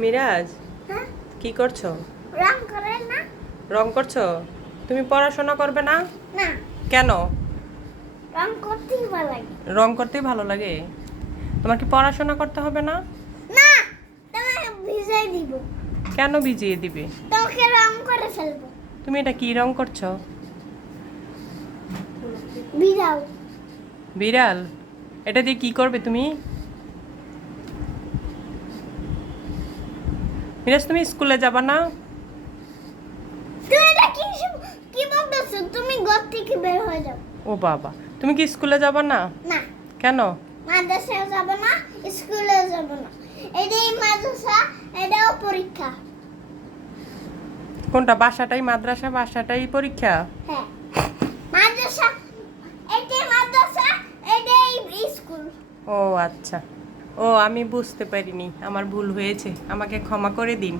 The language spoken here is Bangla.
মিরাজ, হ্যাঁ, কি করছো? রং করে না। রং করছো? তুমি পড়াশোনা করবে না? না, কেন? রং করতেই ভালো লাগে। রং করতেই ভালো লাগে। তোমার কি পড়াশোনা করতে হবে না? না, তোমাকে ভিজাই দিব। কেন ভিজিয়ে দিবে? তোমাকে রং করে ফেলবো। তুমি এটা কি রং করছো? বিড়াল। বিড়াল? এটা দিয়ে কি করবে তুমি? মিরাজ, তুমি স্কুলে যাবা না? তুমি এটা কি বলতেছো? তুমি ঘর থেকে বের হয়ে যাও। ও বাবা, তুমি কি স্কুলে যাবা না? না, কেন? মাদ্রাসায় যাব না, স্কুলেও যাব না। এটাই মাদ্রাসা, এটাও পরীক্ষা। কোনটা? বাসাটাই মাদ্রাসা, বাসাটাই পরীক্ষা? হ্যাঁ, মাদ্রাসা, এটাই মাদ্রাসা, এটাই স্কুল। ও আচ্ছা। ও, আমি বুঝতে পারিনি, আমার ভুল হয়েছে, আমাকে ক্ষমা করে দিন।